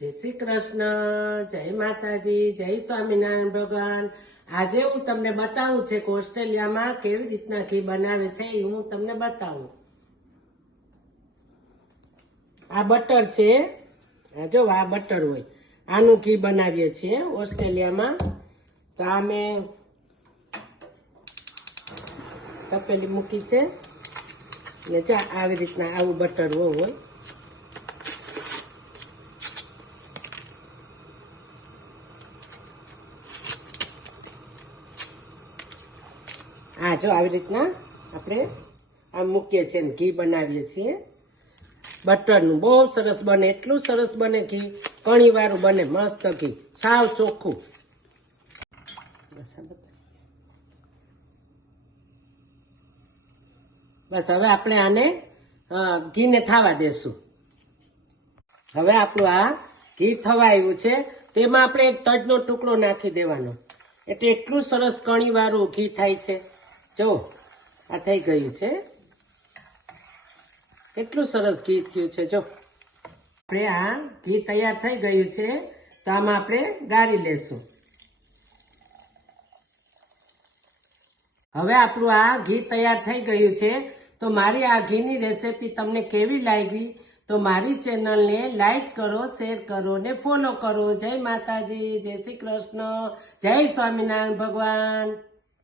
જય શ્રી કૃષ્ણ, જય માતાજી, જય સ્વામિનારાયણ ભગવાન। આજે હું તમને બતાવું છે કે ઓસ્ટ્રેલિયામાં કેવી રીતના ઘી બનાવે છે એ હું તમને બતાવું। આ બટર છે, જો આ બટર હોય, આનું ઘી બનાવીએ છીએ ઓસ્ટ્રેલિયામાં। તો આ મેં તપેલી મૂકી છે ને જા આવી રીતના આવું બટર હોય। આ જો આવી રીતના આપણે આ મૂકીએ છીએ ને ઘી બનાવીએ છીએ બટરનું। બહુ સરસ બને, એટલું સરસ બને ઘી, કણી વાળું બને, મસ્ત ઘી, સાવ ચોખ્ખું। બસ હવે આપણે આને ઘીને થવા દેશું। હવે આપણું આ ઘી થવા આવ્યું છે, તેમાં આપણે એક તજનો ટુકડો નાખી દેવાનો, એટલે એટલું સરસ કણી વાળું ઘી થાય છે। જો આ થઈ ગયું છે, કેટલું સરસ ઘી થયું છે। જો આપણે આ ઘી તૈયાર થઈ ગયું છે, તો આમાં આપણે ગાળી લેશું। હવે આપણું આ ઘી તૈયાર થઈ ગયું છે, તો મારી આ ઘીની રેસીપી તમને કેવી લાગી તો મારી ચેનલને લાઈક કરો, શેર કરો ને ફોલો કરો। જય માતાજી, જય શ્રી કૃષ્ણ, જય સ્વામિનારાયણ ભગવાન।